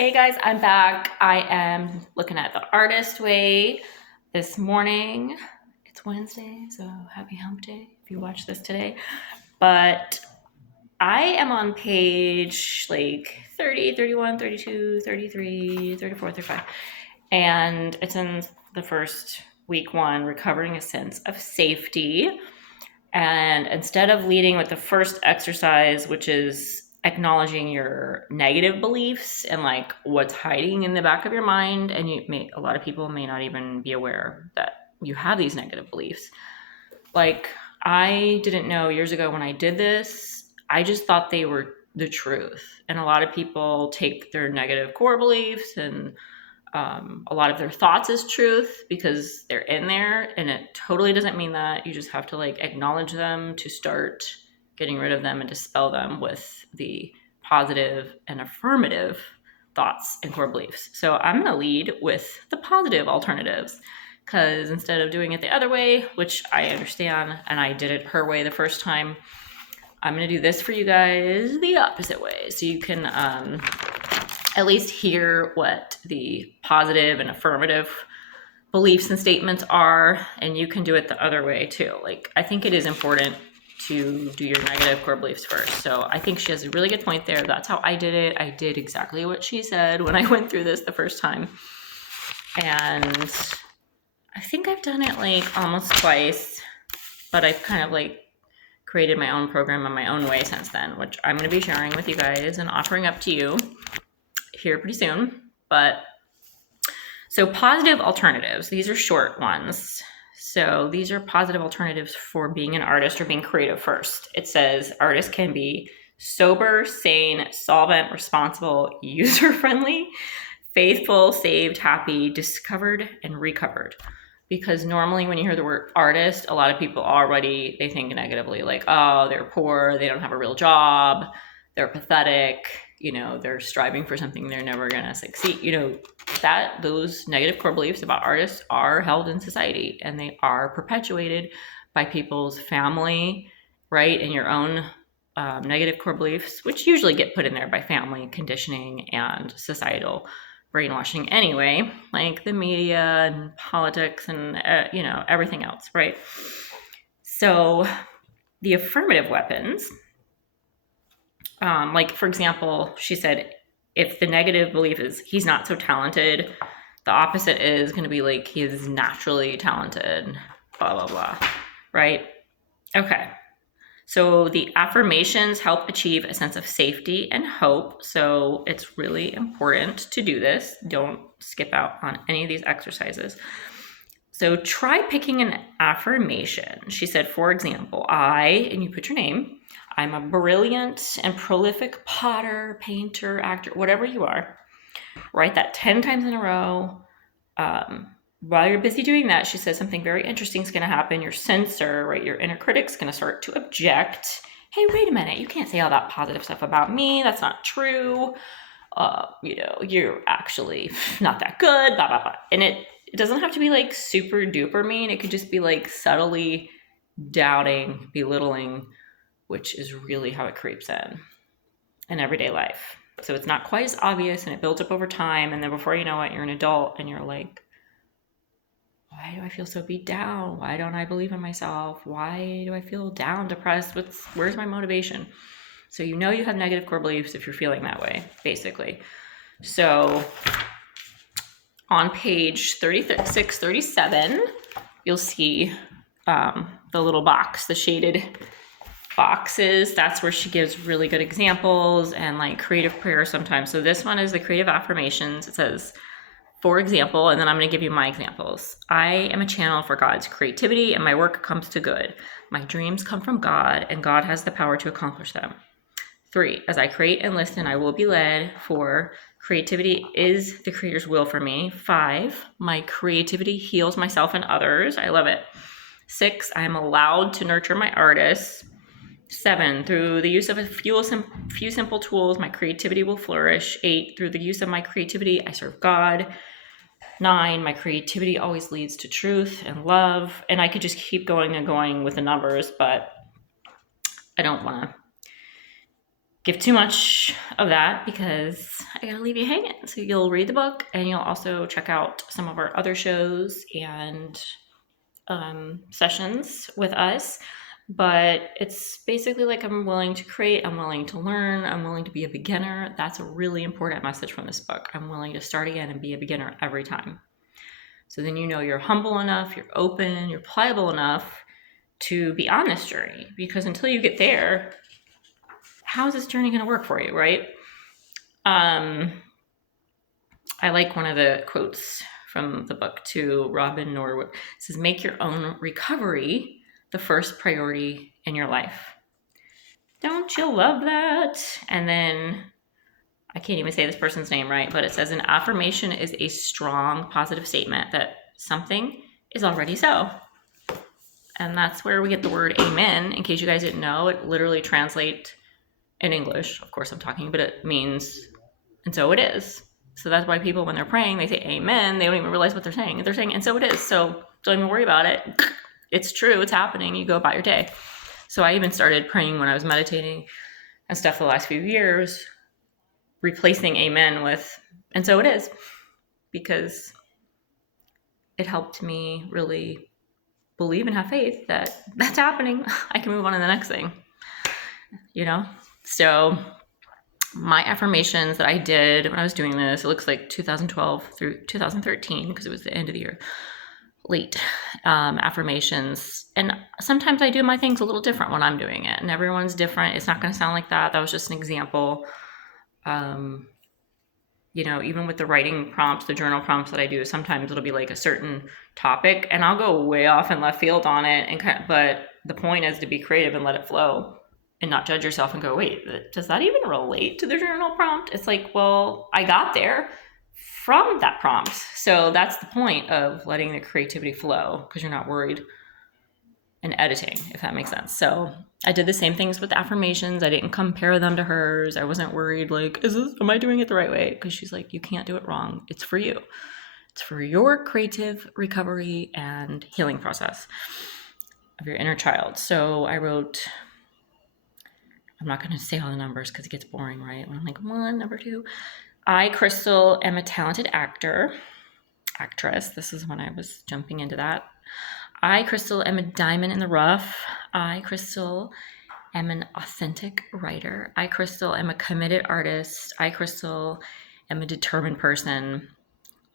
Hey guys, I'm back. I am looking at the artist way this morning. It's Wednesday, so happy hump day if you watch this today. But I am on page like 30, 31, 32, 33, 34, 35. And it's in the first week one, recovering a sense of safety. And instead of leading with the first exercise, which is acknowledging your negative beliefs and like what's hiding in the back of your mind, and a lot of people may not even be aware that you have these negative beliefs. Like, I didn't know years ago when I did this, I just thought they were the truth. And a lot of people take their negative core beliefs and a lot of their thoughts as truth because they're in there, and it totally doesn't mean that. You just have to like acknowledge them to start getting rid of them and dispel them with the positive and affirmative thoughts and core beliefs. So I'm going to lead with the positive alternatives, because instead of doing it the other way, which I understand, and I did it her way the first time, I'm going to do this for you guys the opposite way, so you can at least hear what the positive and affirmative beliefs and statements are, and you can do it the other way too. Like, I think it is important to do your negative core beliefs first. So I think she has a really good point there. That's how I did it. I did exactly what she said when I went through this the first time. And I think I've done it like almost twice, but I've kind of like created my own program in my own way since then, which I'm going to be sharing with you guys and offering up to you here pretty soon. But so positive alternatives, these are short ones. So these are positive alternatives for being an artist or being creative first. It says artists can be sober, sane, solvent, responsible, user-friendly, faithful, saved, happy, discovered, and recovered. Because normally when you hear the word artist, a lot of people already, they think negatively, like, oh, they're poor, they don't have a real job, they're pathetic, they're striving for something they're never going to succeed. That those negative core beliefs about artists are held in society, and they are perpetuated by people's family, right? And your own negative core beliefs, which usually get put in there by family conditioning and societal brainwashing anyway, like the media and politics and, everything else, right? So the affirmative weapons, like, for example, she said, if the negative belief is he's not so talented, the opposite is going to be like he is naturally talented, blah, blah, blah, right? Okay. So the affirmations help achieve a sense of safety and hope. So it's really important to do this. Don't skip out on any of these exercises. So try picking an affirmation. She said, for example, and you put your name, I'm a brilliant and prolific potter, painter, actor, whatever you are. Write that 10 times in a row. While you're busy doing that, she says something very interesting is going to happen. Your censor, right, your inner critic's going to start to object. Hey, wait a minute. You can't say all that positive stuff about me. That's not true. You're actually not that good, blah, blah, blah. And it doesn't have to be like super duper mean. It could just be like subtly doubting, belittling, which is really how it creeps in everyday life. So it's not quite as obvious, and it builds up over time. And then before you know it, you're an adult and you're like, why do I feel so beat down? Why don't I believe in myself? Why do I feel down, depressed? Where's my motivation? So you have negative core beliefs if you're feeling that way, basically. So on page 36, 37, you'll see the little box, the shaded boxes. That's where she gives really good examples and like creative prayer sometimes. So this one is the creative affirmations. It says, for example, and then I'm going to give you my examples. I am a channel for God's creativity, and my work comes to good. My dreams come from God, and God has the power to accomplish them. 3, as I create and listen, I will be led. 4, creativity is the Creator's will for me. 5, my creativity heals myself and others. I love it. 6, I am allowed to nurture my artists. 7, through the use of a few simple tools, my creativity will flourish. 8, through the use of my creativity, I serve God. 9, my creativity always leads to truth and love. And I could just keep going and going with the numbers, but I don't want to give too much of that because I gotta leave you hanging. So you'll read the book and you'll also check out some of our other shows and sessions with us. But it's basically like I'm willing to create, I'm willing to learn, I'm willing to be a beginner. That's a really important message from this book. I'm willing to start again and be a beginner every time. So then you're humble enough, you're open, you're pliable enough to be on this journey. Because until you get there, how is this journey going to work for you, right? I like one of the quotes from the book to Robin Norwood. It says, make your own recovery the first priority in your life. Don't you love that? And then I can't even say this person's name right, but it says an affirmation is a strong positive statement that something is already so. And that's where we get the word amen. In case you guys didn't know, it literally translates in English. Of course I'm talking, but it means, and so it is. So that's why people, when they're praying, they say amen. They don't even realize what they're saying. They're saying, and so it is. So don't even worry about it. It's true. It's happening. You go about your day. So I even started praying when I was meditating and stuff the last few years, replacing amen with, and so it is, because it helped me really believe and have faith that that's happening. I can move on to the next thing, So my affirmations that I did when I was doing this, it looks like 2012 through 2013, because it was the end of the year, late affirmations. And sometimes I do my things a little different when I'm doing it, and everyone's different. It's not going to sound like that. That was just an example. Even with the writing prompts, the journal prompts that I do, sometimes it'll be like a certain topic and I'll go way off in left field on it. But the point is to be creative and let it flow and not judge yourself and go, wait, does that even relate to the journal prompt? It's like, well, I got there from that prompt. So that's the point of letting the creativity flow, because you're not worried and editing, if that makes sense. So I did the same things with affirmations. I didn't compare them to hers. I wasn't worried, like, am I doing it the right way? Because she's like, you can't do it wrong. It's for you. It's for your creative recovery and healing process of your inner child. So I wrote, I'm not going to say all the numbers because it gets boring, right? When I'm like, 1, number 2. I, Crystal, am a talented actress. This is when I was jumping into that. I, Crystal, am a diamond in the rough. I, Crystal, am an authentic writer. I, Crystal, am a committed artist. I, Crystal, am a determined person.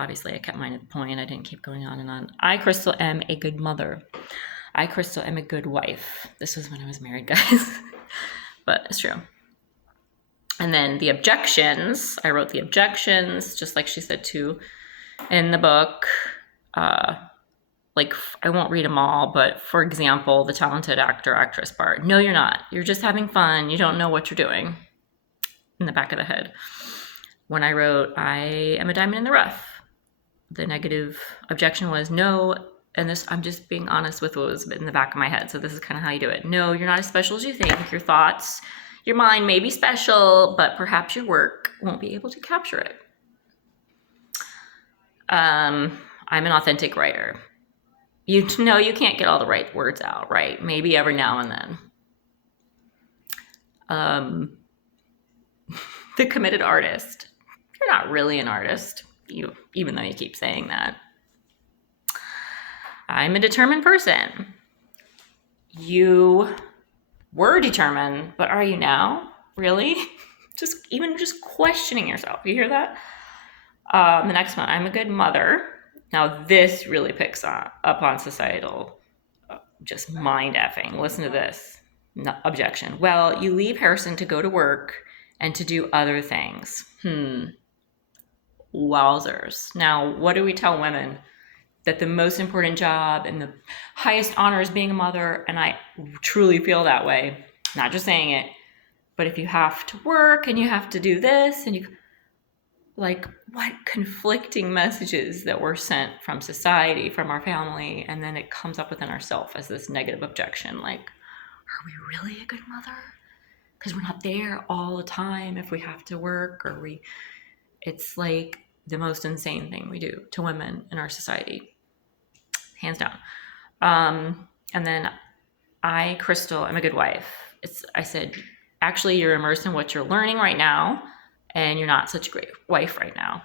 Obviously, I kept mine at the point. I didn't keep going on and on. I, Crystal, am a good mother. I, Crystal, am a good wife. This was when I was married, guys. But it's true. And then the objections. I wrote the objections, just like she said too, in the book. Like, I won't read them all, but for example, the talented actress part. No, you're not. You're just having fun. You don't know what you're doing. In the back of the head. When I wrote, I am a diamond in the rough, the negative objection was no, and this, I'm just being honest with what was in the back of my head. So this is kind of how you do it. No, you're not as special as you think. Your thoughts, your mind may be special, but perhaps your work won't be able to capture it. I'm an authentic writer. You know, you can't get all the right words out, right? Maybe every now and then. The committed artist. You're not really an artist, even though you keep saying that. I'm a determined person. You were determined, but are you now? Really? just questioning yourself. You hear that? The next one, I'm a good mother. Now this really picks up on societal, just mind effing. Listen to this. No, objection. Well, you leave Harrison to go to work and to do other things. Wowzers. Now, what do we tell women? That the most important job and the highest honor is being a mother, and I truly feel that way. Not just saying it, but if you have to work and you have to do this, and you, like, what conflicting messages that were sent from society, from our family, and then it comes up within ourselves as this negative objection, like, are we really a good mother? Because we're not there all the time if we have to work, or it's like the most insane thing we do to women in our society. Hands down. And then I, Crystal, am a good wife. I said, actually you're immersed in what you're learning right now, and you're not such a great wife right now.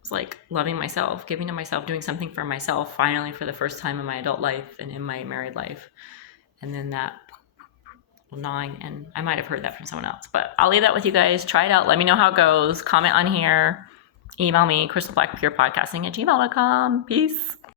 It's like loving myself, giving to myself, doing something for myself finally for the first time in my adult life and in my married life. And then that gnawing, and I might have heard that from someone else, but I'll leave that with you guys. Try it out. Let me know how it goes. Comment on here. Email me, crystalblackpurepodcasting@gmail.com. Peace.